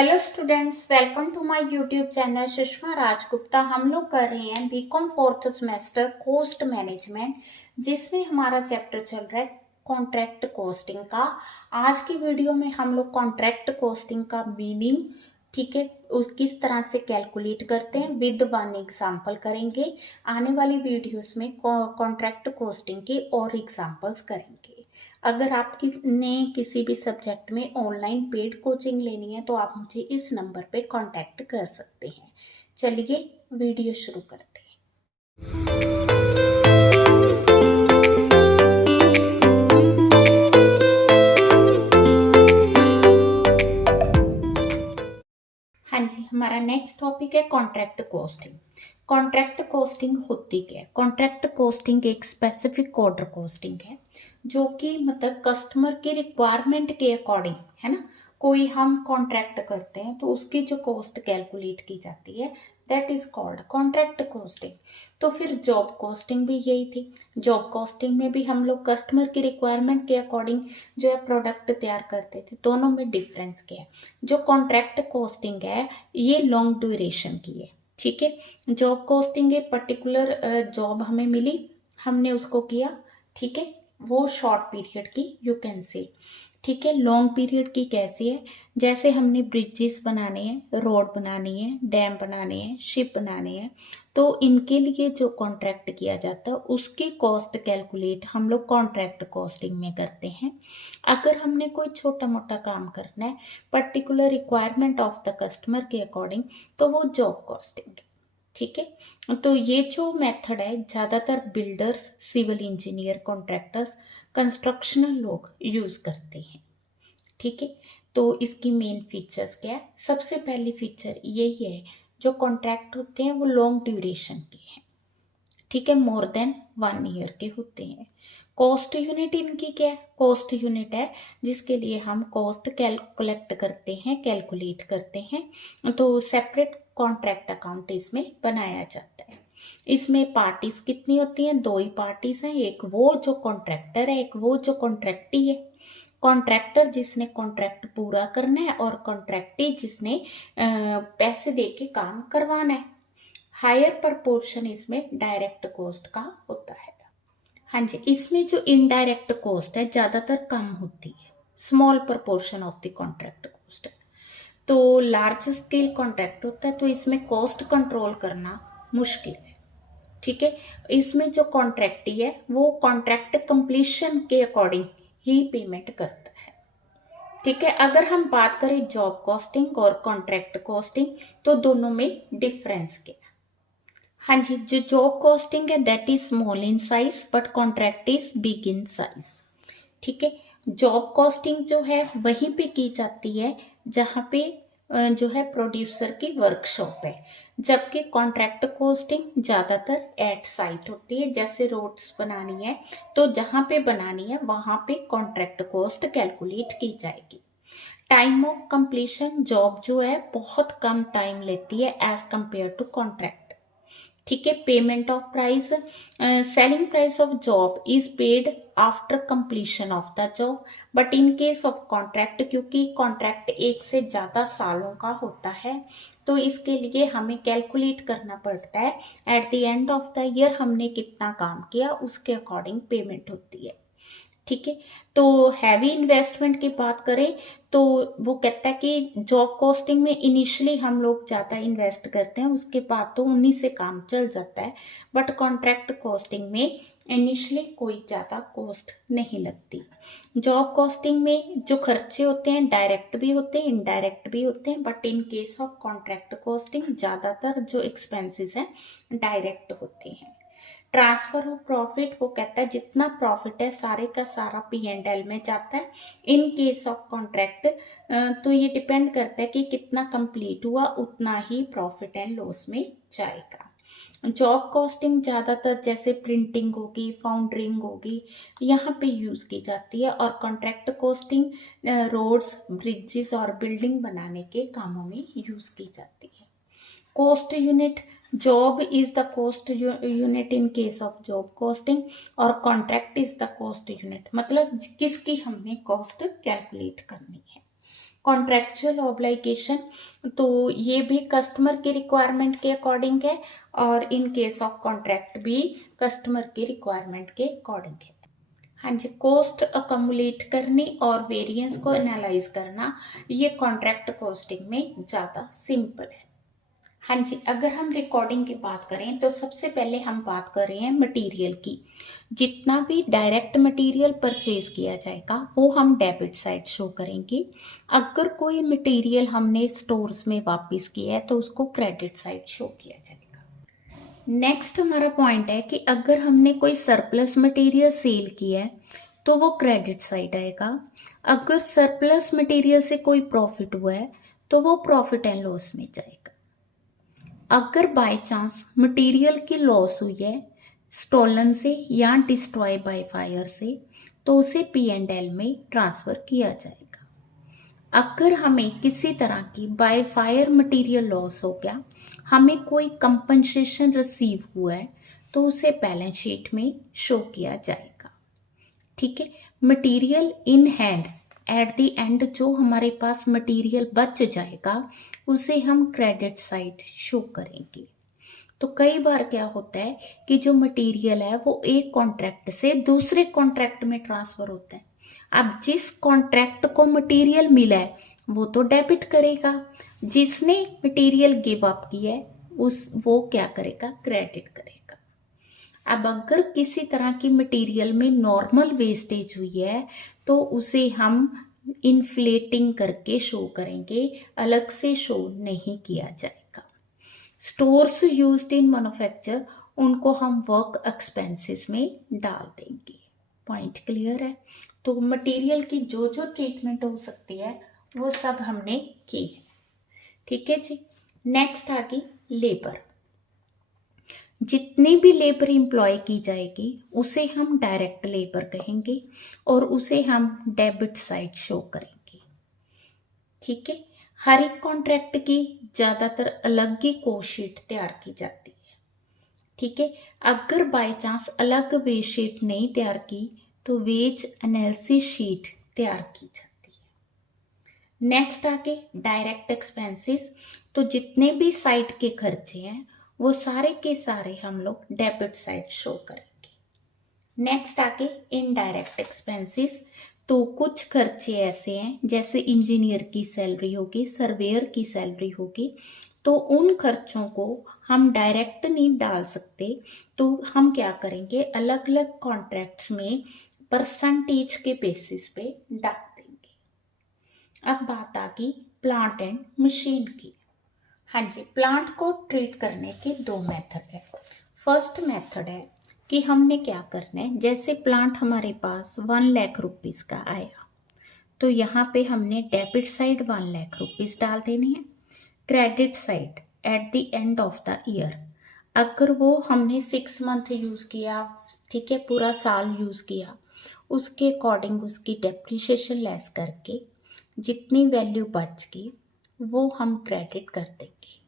Hello students, welcome to my YouTube channel Sushma Rajgupta. हम लोग कर रहे हैं BCom fourth semester cost management, जिसमें हमारा चैप्टर चल रहा है कॉन्ट्रैक्ट कॉस्टिंग का। आज की वीडियो में हम लोग कॉन्ट्रैक्ट कॉस्टिंग का मीनिंग, ठीक है, उस किस तरह से कैलकुलेट करते हैं विद वन एग्जाम्पल करेंगे। आने वाली वीडियोस में कॉन्ट्रैक्ट कॉस्टिंग के और एग्जाम्पल्स करेंगे। अगर आप ने किसी भी सब्जेक्ट में ऑनलाइन पेड कोचिंग लेनी है तो आप मुझे इस नंबर पे कांटेक्ट कर सकते हैं। चलिए वीडियो शुरू करते हैं। हाँ जी, हमारा नेक्स्ट टॉपिक है कॉन्ट्रैक्ट कॉस्टिंग। कॉन्ट्रैक्ट कॉस्टिंग होती क्या है? कॉन्ट्रैक्ट कॉस्टिंग एक स्पेसिफिक ऑर्डर कॉस्टिंग है, जो कि मतलब कस्टमर की रिक्वायरमेंट के अकॉर्डिंग, है ना, कोई हम कॉन्ट्रैक्ट करते हैं तो उसकी जो कॉस्ट कैलकुलेट की जाती है, that is called contract costing. तो फिर जॉब कॉस्टिंग भी यही थी। जॉब कॉस्टिंग में भी हम लोग कस्टमर की रिक्वायरमेंट के अकॉर्डिंग जो है प्रोडक्ट तैयार करते थे। दोनों में डिफरेंस क्या है? जो कॉन्ट्रैक्ट कॉस्टिंग है ये लॉन्ग ड्यूरेशन की है, ठीक है। जॉब कॉस्टिंग एक पर्टिकुलर जॉब हमें मिली, हमने उसको किया, ठीक है, वो शॉर्ट पीरियड की यू कैन से, ठीक है। लॉन्ग पीरियड की कैसी है? जैसे हमने ब्रिजेस बनाने हैं, रोड बनानी है, डैम बनाने हैं, शिप बनाने हैं, तो इनके लिए जो कॉन्ट्रैक्ट किया जाता है उसकी कॉस्ट कैलकुलेट हम लोग कॉन्ट्रैक्ट कॉस्टिंग में करते हैं। अगर हमने कोई छोटा मोटा काम करना है particular requirement of the customer के अकॉर्डिंग, तो वो जॉब कॉस्टिंग है, ठीक है। तो ये जो मेथड है ज़्यादातर builders, civil engineer, contractors, constructional लोग यूज़ करते हैं, ठीक है। तो इसकी मेन फीचर्स क्या है? सबसे पहली फीचर यही है, जो कॉन्ट्रैक्ट होते हैं वो लॉन्ग ड्यूरेशन के हैं, ठीक है, मोर देन 1 ईयर के होते हैं। कॉस्ट यूनिट इनकी क्या है? कॉस्ट यूनिट है जिसके लिए हम कॉस्ट कलेक्ट करते हैं, कैलकुलेट करते हैं। तो सेपरेट कॉन्ट्रैक्ट अकाउंट इसमें बनाया जाता है। इसमें पार्टीज कितनी होती हैं? 2 ही पार्टीज हैं, एक वो जो कॉन्ट्रैक्टर है, एक वो जो कॉन्ट्रैक्टी है। कॉन्ट्रैक्टर जिसने कॉन्ट्रैक्ट पूरा करना है और कॉन्ट्रैक्टी जिसने पैसे दे के काम करवाना है। हायर प्रपोर्शन इसमें डायरेक्ट कॉस्ट का होता है। हाँ जी, इसमें जो इनडायरेक्ट कॉस्ट है ज़्यादातर कम होती है, small proportion of the contract cost है। तो लार्ज स्केल कॉन्ट्रैक्ट होता है तो इसमें कॉस्ट कंट्रोल करना मुश्किल है, ठीक है। इसमें जो कॉन्ट्रैक्टी है वो कॉन्ट्रैक्ट कंप्लीशन के अकॉर्डिंग ही पेमेंट करता है, ठीक है। अगर हम बात करें जॉब कॉस्टिंग और कॉन्ट्रैक्ट कॉस्टिंग, तो दोनों में डिफरेंस क्या है? हाँ जी, जो जॉब कॉस्टिंग है that is small in size but contract is big in size, ठीक है। जॉब कॉस्टिंग जो है वहीं पे की जाती है जहाँ पे जो है प्रोड्यूसर की वर्कशॉप है, जबकि कॉन्ट्रैक्ट कॉस्टिंग ज़्यादातर एट साइट होती है। जैसे रोड्स बनानी है तो जहाँ पे बनानी है वहाँ पे कॉन्ट्रैक्ट कॉस्ट कैलकुलेट की जाएगी। टाइम ऑफ कंप्लीशन जॉब जो है बहुत कम टाइम लेती है एज कंपेयर टू कॉन्ट्रैक्ट, ठीक है। Payment of price, selling price of job is paid after completion of the job, but in case of contract, क्योंकि कॉन्ट्रैक्ट एक से ज़्यादा सालों का होता है, तो इसके लिए हमें कैलकुलेट करना पड़ता है at the end of the year हमने कितना काम किया, उसके अकॉर्डिंग पेमेंट होती है, ठीक है। तो हैवी इन्वेस्टमेंट की बात करें तो वो कहता है कि जॉब कॉस्टिंग में इनिशियली हम लोग ज़्यादा इन्वेस्ट करते हैं, उसके बाद तो उन्हीं से काम चल जाता है। बट कॉन्ट्रैक्ट कॉस्टिंग में इनिशियली कोई ज़्यादा कॉस्ट नहीं लगती। जॉब कॉस्टिंग में जो खर्चे होते हैं डायरेक्ट भी होते हैं, इनडायरेक्ट भी होते हैं, but in case of contract costing ज़्यादातर जो एक्सपेंसेस हैं डायरेक्ट होते हैं। ट्रांसफर ऑफ प्रॉफिट, वो कहता है जितना प्रॉफिट है सारे का सारा P&L में जाता है। इन केस ऑफ कॉन्ट्रैक्ट तो ये डिपेंड करता है कि कितना कंप्लीट हुआ, उतना ही प्रॉफिट एंड लॉस में जाएगा। जॉब कॉस्टिंग ज़्यादातर जैसे प्रिंटिंग होगी, फाउंडरिंग होगी, यहाँ पे यूज़ की जाती है, और कॉन्ट्रैक्ट कॉस्टिंग रोड्स, ब्रिजेस और बिल्डिंग बनाने के कामों में यूज़ की जाती है। Cost unit, job is the cost unit in case of job costing, और contract is the cost unit, मतलब किसकी हमने कॉस्ट कैलकुलेट करनी है, कॉन्ट्रेक्चुअल ऑब्लिगेशन, तो ये भी कस्टमर की रिक्वायरमेंट के अकॉर्डिंग है, और इन केस ऑफ कॉन्ट्रैक्ट भी कस्टमर की रिक्वायरमेंट के अकॉर्डिंग है। हाँ जी, कॉस्ट अकमुलेट करनी और वेरिएंस को एनालाइज करना, ये कॉन्ट्रैक्ट कॉस्टिंग में ज़्यादा सिंपल है। हाँ जी, अगर हम रिकॉर्डिंग की बात करें तो सबसे पहले हम बात कर रहे हैं मटेरियल की। जितना भी डायरेक्ट मटेरियल परचेज किया जाएगा वो हम डेबिट साइड शो करेंगे। अगर कोई मटेरियल हमने स्टोर्स में वापस किया है तो उसको क्रेडिट साइड शो किया जाएगा। नेक्स्ट हमारा पॉइंट है कि अगर हमने कोई सरप्लस मटेरियल सेल किया है तो वो क्रेडिट साइड आएगा। अगर सरप्लस मटेरियल से कोई प्रॉफिट हुआ है तो वो प्रॉफिट एंड लॉस में जाएगा। अगर बाय चांस मटेरियल की लॉस हुई है स्टोलन से या डिस्ट्रॉय बाय फायर से, तो उसे P&L में ट्रांसफर किया जाएगा। अगर हमें किसी तरह की बाय फायर मटेरियल लॉस हो गया, हमें कोई कंपनसेशन रिसीव हुआ है, तो उसे बैलेंस शीट में शो किया जाएगा। ठीक है, material in hand at the end जो हमारे पास मटेरियल बच जाएगा उसे हम क्रेडिट साइड शो करेंगे। तो कई बार क्या होता है कि जो मटेरियल है वो एक कॉन्ट्रैक्ट से दूसरे कॉन्ट्रैक्ट में ट्रांसफर होता है। अब जिस कॉन्ट्रैक्ट को मटेरियल मिला है वो तो डेबिट करेगा, जिसने मटेरियल गिव अप किया है वो क्या करेगा, क्रेडिट करेगा। अब अगर किसी तरह की मटेरियल में नॉर्मल वेस्टेज हुई है तो उसे हम इन्फ्लेटिंग करके शो करेंगे, अलग से शो नहीं किया जाएगा। स्टोर्स यूज्ड इन मैन्युफैक्चर, उनको हम वर्क एक्सपेंसेस में डाल देंगे। पॉइंट क्लियर है? तो मटेरियल की जो जो ट्रीटमेंट हो सकती है वो सब हमने की है। ठीक है जी। नेक्स्ट आ गई लेबर। जितनी भी लेबर इंप्लॉय की जाएगी उसे हम डायरेक्ट लेबर कहेंगे और उसे हम डेबिट साइड शो करेंगे। ठीक है, हर एक कॉन्ट्रैक्ट की ज़्यादातर अलग ही कोस्ट शीट तैयार की जाती है। ठीक है, अगर बाय चांस अलग वेज शीट नहीं तैयार की तो वेज एनालिसिस शीट तैयार की जाती है। नेक्स्ट आके डायरेक्ट एक्सपेंसेस, तो जितने भी साइट के खर्चे हैं वो सारे के सारे हम लोग डेबिट साइड शो करेंगे। नेक्स्ट आके इनडायरेक्ट एक्सपेंसेस, तो कुछ खर्चे ऐसे हैं जैसे इंजीनियर की सैलरी होगी, सर्वेयर की सैलरी होगी, तो उन खर्चों को हम डायरेक्ट नहीं डाल सकते, तो हम क्या करेंगे, अलग अलग कॉन्ट्रैक्ट्स में परसेंटेज के बेसिस पे डाल देंगे। अब बात आ गई प्लांट एंड मशीन की। हाँ जी, प्लांट को ट्रीट करने के दो मेथड है। फर्स्ट मेथड है कि हमने क्या करना है, जैसे प्लांट हमारे पास 1 लाख रुपीज़ का आया तो यहाँ पे हमने डेबिट साइड 1 लाख रुपीज़ डाल देने हैं, credit side at the end of the year अगर वो हमने 6 मंथ यूज़ किया, ठीक है, पूरा साल यूज़ किया, उसके अकॉर्डिंग उसकी डेप्रिसिएशन लेस करके जितनी वैल्यू बच गई वो हम क्रेडिट कर देंगे।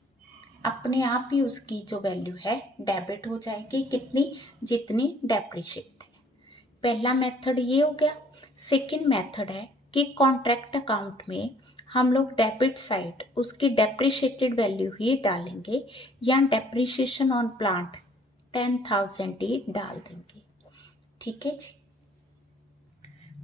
अपने आप ही उसकी जो वैल्यू है डेबिट हो जाएगी, कितनी, जितनी डेप्रिशिएट है। पहला मेथड ये हो गया। सेकंड मेथड है कि कॉन्ट्रैक्ट अकाउंट में हम लोग डेबिट साइड उसकी डेप्रिशिएटेड वैल्यू ही डालेंगे या डेप्रिशिएशन ऑन प्लांट 10,000 ही डाल देंगे। ठीक है जी।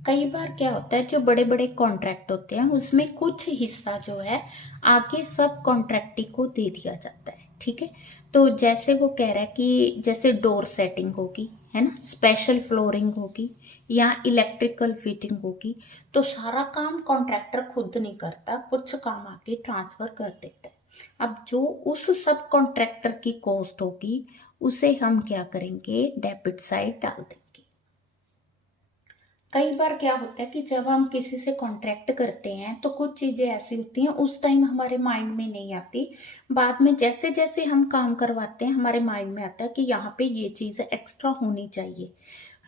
कई बार क्या होता है, जो बड़े बड़े कॉन्ट्रैक्ट होते हैं उसमें कुछ हिस्सा जो है आगे सब कॉन्ट्रैक्टी को दे दिया जाता है। ठीक है, तो जैसे वो कह रहा है कि जैसे डोर सेटिंग होगी, है ना, स्पेशल फ्लोरिंग होगी या इलेक्ट्रिकल फिटिंग होगी, तो सारा काम कॉन्ट्रैक्टर खुद नहीं करता, कुछ काम आगे ट्रांसफर कर देता है। अब जो उस सब कॉन्ट्रैक्टर की कॉस्ट होगी उसे हम क्या करेंगे, डेबिट साइड डाल देंगे। कई बार क्या होता है कि जब हम किसी से कॉन्ट्रैक्ट करते हैं तो कुछ चीज़ें ऐसी होती हैं उस टाइम हमारे माइंड में नहीं आती, बाद में जैसे जैसे हम काम करवाते हैं हमारे माइंड में आता है कि यहाँ पे ये चीज़ एक्स्ट्रा होनी चाहिए।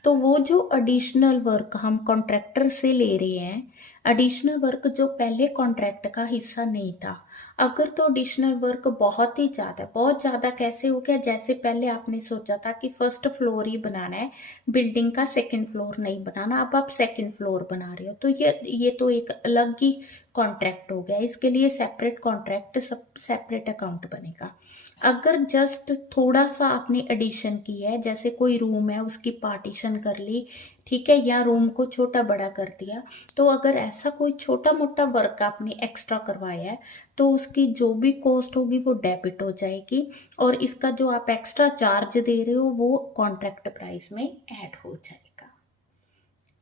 तो वो जो एडिशनल वर्क हम कॉन्ट्रैक्टर से ले रहे हैं, एडिशनल वर्क जो पहले कॉन्ट्रैक्ट का हिस्सा नहीं था। अगर तो एडिशनल वर्क बहुत ही ज़्यादा, बहुत ज़्यादा कैसे हो गया, जैसे पहले आपने सोचा था कि फर्स्ट फ्लोर ही बनाना है, बिल्डिंग का सेकंड फ्लोर नहीं बनाना, अब आप सेकंड फ्लोर बना रहे हो, तो ये तो एक अलग ही कॉन्ट्रैक्ट हो गया। इसके लिए सेपरेट कॉन्ट्रैक्ट, सब सेपरेट अकाउंट बनेगा। अगर जस्ट थोड़ा सा आपने एडिशन की है, जैसे कोई रूम है उसकी पार्टीशन कर ली, ठीक है, या रूम को छोटा बड़ा कर दिया, तो अगर ऐसा कोई छोटा मोटा वर्क आपने एक्स्ट्रा करवाया है तो उसकी जो भी कॉस्ट होगी वो डेबिट हो जाएगी, और इसका जो आप एक्स्ट्रा चार्ज दे रहे हो वो कॉन्ट्रैक्ट प्राइस में ऐड हो जाएगा।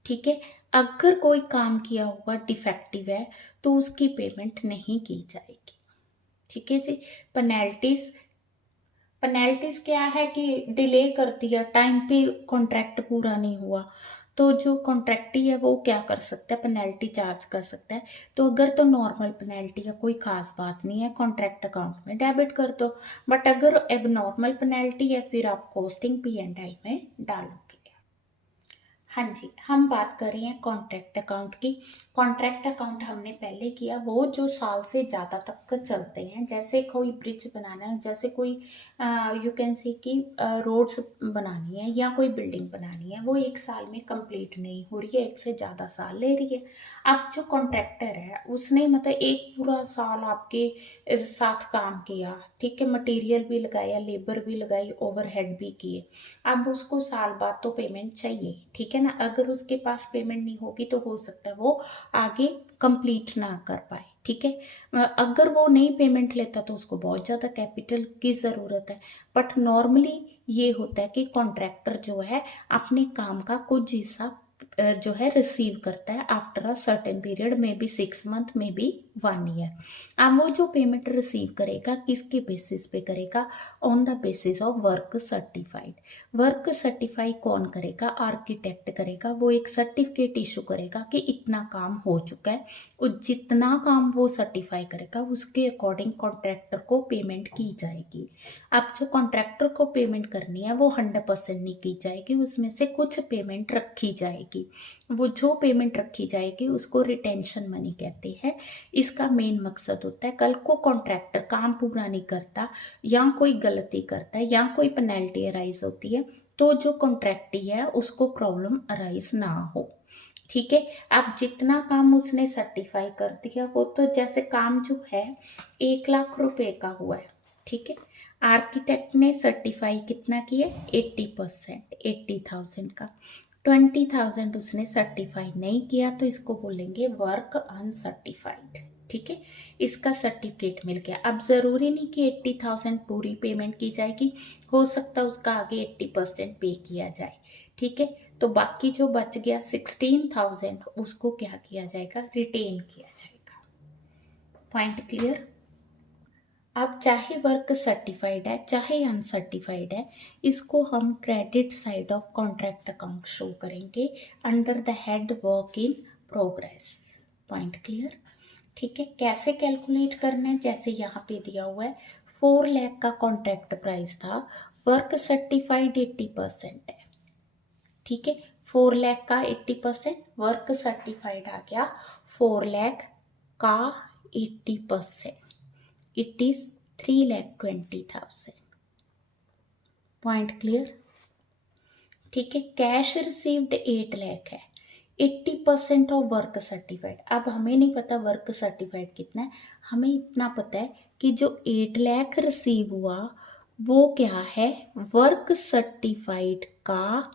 ठीक है, अगर कोई काम किया हुआ डिफेक्टिव है तो उसकी पेमेंट नहीं की जाएगी। ठीक है जी। पेनल्टीज, पेनल्टीज क्या है कि डिले कर दिया, टाइम पे कॉन्ट्रैक्ट पूरा नहीं हुआ, तो जो कॉन्ट्रैक्टी है वो क्या कर सकता है, पेनल्टी चार्ज कर सकता है। तो अगर तो नॉर्मल पेनल्टी है, कोई खास बात नहीं है, कॉन्ट्रैक्ट अकाउंट में डेबिट कर दो। बट अगर एब नॉर्मल पेनल्टी है फिर आप कॉस्टिंग P&L में डालोगे। हाँ जी, हम बात कर रहे हैं कॉन्ट्रैक्ट अकाउंट की। कॉन्ट्रैक्ट अकाउंट हमने पहले किया, वो जो साल से ज़्यादा तक चलते हैं, जैसे कोई ब्रिज बनाना है, जैसे कोई यू कैन सी कि रोड्स बनानी है या कोई बिल्डिंग बनानी है, वो एक साल में कंप्लीट नहीं हो रही है, एक से ज़्यादा साल ले रही है। अब जो कॉन्ट्रैक्टर है उसने मतलब एक पूरा साल आपके साथ काम किया, ठीक है, मटेरियल भी लगाया, लेबर भी लगाई, ओवरहेड भी किए, अब उसको साल बाद तो पेमेंट चाहिए, ठीक है ना। अगर उसके पास पेमेंट नहीं होगी तो हो सकता है वो आगे कंप्लीट ना कर पाए, ठीक है। अगर वो नहीं पेमेंट लेता तो उसको बहुत ज़्यादा कैपिटल की ज़रूरत है। बट नॉर्मली ये होता है कि कॉन्ट्रैक्टर जो है अपने काम का कुछ हिस्सा जो है रिसीव करता है after a certain period, may be 6 month, may be 1 year. अब वो जो पेमेंट रिसीव करेगा किसके बेसिस पे करेगा, on the basis of work certified. Work certify कौन करेगा, आर्किटेक्ट करेगा। वो एक सर्टिफिकेट इशू करेगा कि इतना काम हो चुका है, और जितना काम वो सर्टिफाई करेगा उसके अकॉर्डिंग कॉन्ट्रैक्टर को पेमेंट की जाएगी। अब जो कॉन्ट्रैक्टर को पेमेंट करनी है वो 100% नहीं की जाएगी, उसमें से कुछ पेमेंट रखी जाएगी। वो जो पेमेंट रखी जाएगी उसको रिटेंशन मनी कहते हैं। इसका मेन मकसद होता है कल को कॉन्ट्रैक्टर काम पूरा नहीं करता या कोई गलती करता है या कोई पेनल्टी अराइज होती है तो जो कॉन्ट्रैक्टी है उसको प्रॉब्लम अराइज ना हो। ठीक है, अब जितना काम उसने सर्टिफाई कर दिया वो तो जैसे काम जो है 1 लाख रुपए का हुआ है, ठीक है। आर्किटेक्ट ने सर्टिफाई कितना किया, 80%, 80,000 का। 20,000 उसने सर्टिफाई नहीं किया तो इसको बोलेंगे वर्क अनसर्टिफाइड, ठीक है। इसका सर्टिफिकेट मिल गया। अब ज़रूरी नहीं कि 80,000 पूरी पेमेंट की जाएगी, हो सकता है उसका आगे 80% पे किया जाए, ठीक है। तो बाकी जो बच गया 16,000 उसको क्या किया जाएगा, रिटेन किया जाएगा। Point clear. अब चाहे वर्क सर्टिफाइड है चाहे अनसर्टिफाइड है, इसको हम credit side of contract account show करेंगे under the head work in progress. Point clear, ठीक है। कैसे कैलकुलेट करना है, जैसे यहाँ पे दिया हुआ है 4 लाख का कॉन्ट्रैक्ट प्राइस था, वर्क सर्टिफाइड 80% है, ठीक है। 4 लाख का 80%, वर्क सर्टिफाइड आ गया 4 लाख का 80%, इट इज 3,20,000। पॉइंट क्लियर, ठीक है। कैश रिसीव्ड 8 लाख है, 80% ऑफ वर्क सर्टिफाइड। अब हमें नहीं पता वर्क सर्टिफाइड कितना है, हमें इतना पता है कि जो 8 लाख रिसीव हुआ वो क्या है, वर्क सर्टिफाइड का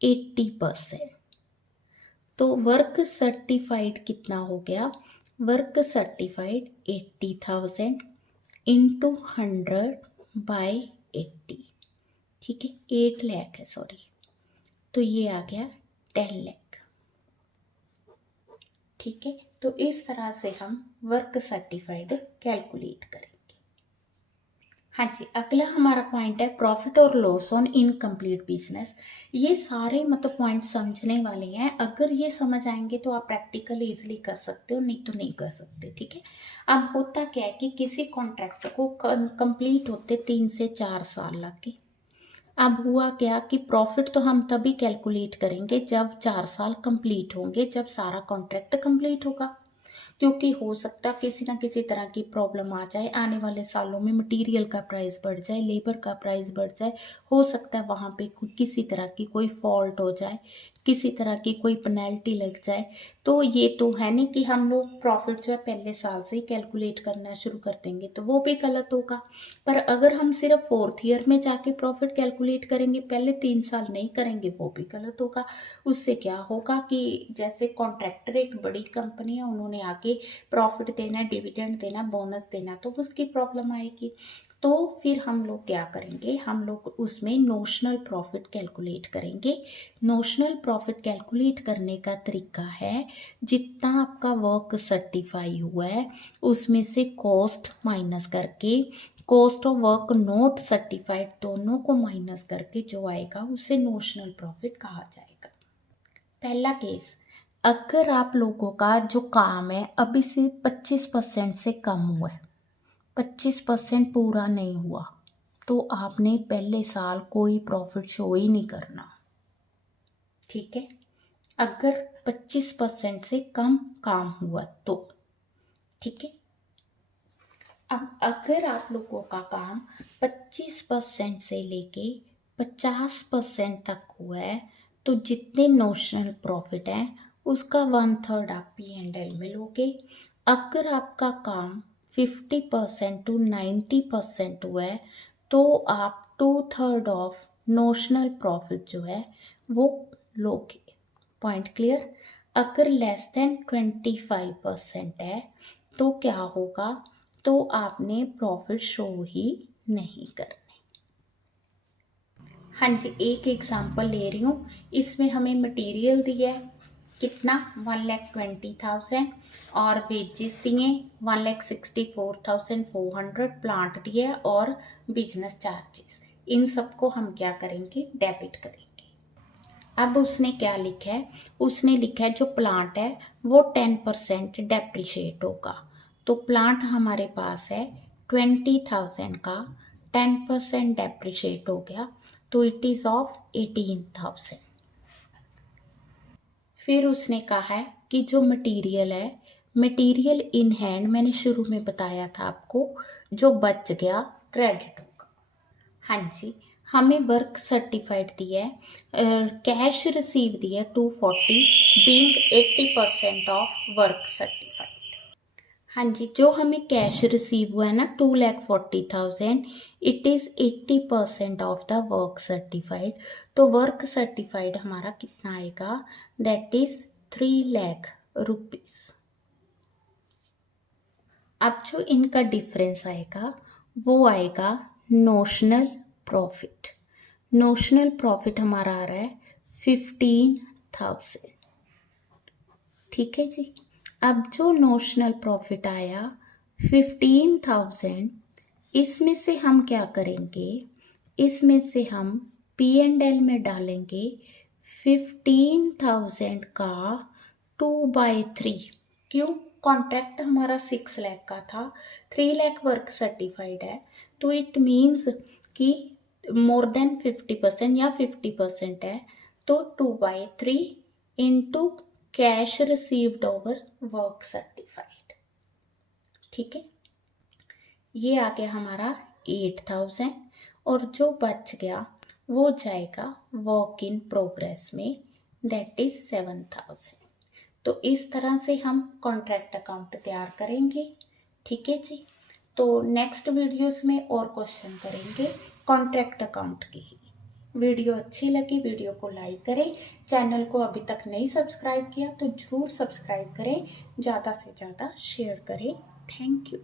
80%। तो वर्क सर्टिफाइड कितना हो गया, वर्क सर्टिफाइड 80,000 इंटू 100/80, ठीक है। 8 लाख है, सॉरी, तो ये आ गया 10 लाख, ठीक है। तो इस तरह से हम वर्क सर्टिफाइड कैलकुलेट करेंगे। हाँ जी, अगला हमारा पॉइंट है प्रॉफिट और लॉस ऑन इनकम्प्लीट बिजनेस। ये सारे मतलब पॉइंट समझने वाले हैं, अगर ये समझ आएंगे तो आप प्रैक्टिकल इजीली कर सकते हो, नहीं तो नहीं कर सकते, ठीक है। अब होता क्या है कि किसी कॉन्ट्रैक्ट को कंप्लीट होते 3 से 4 साल लगे, अब हुआ क्या कि प्रॉफिट तो हम तभी कैलकुलेट करेंगे जब 4 साल कंप्लीट होंगे, जब सारा कॉन्ट्रैक्ट कंप्लीट होगा, क्योंकि हो सकता किसी ना किसी तरह की प्रॉब्लम आ जाए, आने वाले सालों में मटेरियल का प्राइस बढ़ जाए, लेबर का प्राइस बढ़ जाए, हो सकता है वहाँ पे किसी तरह की कोई फॉल्ट हो जाए, किसी तरह की कोई पेनल्टी लग जाए। तो ये तो है नहीं कि हम लोग प्रॉफिट जो है पहले साल से ही कैलकुलेट करना शुरू कर देंगे, तो वो भी गलत होगा। पर अगर हम सिर्फ 4th ईयर में जाके प्रॉफिट कैलकुलेट करेंगे, पहले 3 साल नहीं करेंगे, वो भी गलत होगा। उससे क्या होगा कि जैसे कॉन्ट्रैक्टर एक बड़ी कंपनी है, उन्होंने आगे प्रॉफिट देना, डिविडेंड देना, बोनस देना, तो उसकी प्रॉब्लम आएगी। तो फिर हम लोग क्या करेंगे, हम लोग उसमें नोशनल प्रॉफिट कैलकुलेट करेंगे। नोशनल प्रॉफिट कैलकुलेट करने का तरीका है, जितना आपका वर्क सर्टिफाई हुआ है उसमें से कॉस्ट माइनस करके, cost of work not certified दोनों को माइनस करके जो आएगा उसे नोशनल प्रॉफिट कहा जाएगा। पहला केस, अगर आप लोगों का जो काम है अभी से 25% से कम हुआ है, 25% पूरा नहीं हुआ, तो आपने पहले साल कोई प्रॉफिट शो ही नहीं करना। ठीक है, अगर 25% से कम काम हुआ तो। ठीक है, अब अगर आप लोगों का काम 25% से लेके 50% तक हुआ है, तो जितने नोशनल प्रॉफिट है उसका 1/3 आप P&L में लोगे। अगर आपका काम 50% टू 90% हुआ है, तो आप 2/3 ऑफ नोशनल प्रॉफिट जो है वो लोगे। Point clear. अगर लेस देन 25% है तो क्या होगा, तो आपने प्रॉफिट शो ही नहीं करने। हाँ जी, एक एग्जांपल ले रही हूँ। इसमें हमें मटेरियल दिया है कितना, 1,20,000, और वेजेस दिए 1,64,400, प्लांट दिया है और बिजनेस चार्जेस। इन सबको हम क्या करेंगे, डेबिट करेंगे। अब उसने क्या लिखा है, उसने लिखा है जो प्लांट है वो 10% डेप्रिशिएट होगा। तो प्लांट हमारे पास है 20,000 का, 10% डेप्रिशिएट हो गया, तो इट इज़ ऑफ 18,000। फिर उसने कहा है कि जो मटेरियल है, मटेरियल इन हैंड मैंने शुरू में बताया था आपको, जो बच गया क्रेडिट होगा। हाँ जी, हमें वर्क सर्टिफाइड दिया है, कैश रिसीव दिया है 240, बीइंग 80% ऑफ वर्क सर्टिफाइड। हाँ जी, जो हमें कैश रिसीव हुआ है ना 2,40,000, it is 80% of the work certified. तो वर्क सर्टिफाइड हमारा कितना आएगा, दैट इज 3 लाख रुपीज़। अब जो इनका डिफरेंस आएगा वो आएगा नोशनल प्रॉफिट। नोशनल प्रॉफिट हमारा आ रहा है 15,000। ठीक है जी, अब जो नोशनल प्रॉफिट आया 15,000, इसमें से हम क्या करेंगे, इसमें से हम P&L में डालेंगे 15,000 का 2/3। क्यों, कॉन्ट्रैक्ट हमारा 6 लाख का था, 3 लाख वर्क सर्टिफाइड है, तो इट मीन्स कि मोर देन 50% या 50% है, तो 2/3 into cash received over work certified. ठीक है, ये आ गया हमारा 8,000, और जो बच गया वो जाएगा वर्क इन प्रोग्रेस में, दैट इज 7,000। तो इस तरह से हम कॉन्ट्रैक्ट अकाउंट तैयार करेंगे। ठीक है जी, तो नेक्स्ट वीडियोस में और क्वेश्चन करेंगे कॉन्ट्रैक्ट अकाउंट की ही। वीडियो अच्छी लगी वीडियो को लाइक करें, चैनल को अभी तक नहीं सब्सक्राइब किया तो ज़रूर सब्सक्राइब करें, ज़्यादा से ज़्यादा शेयर करें। Thank you.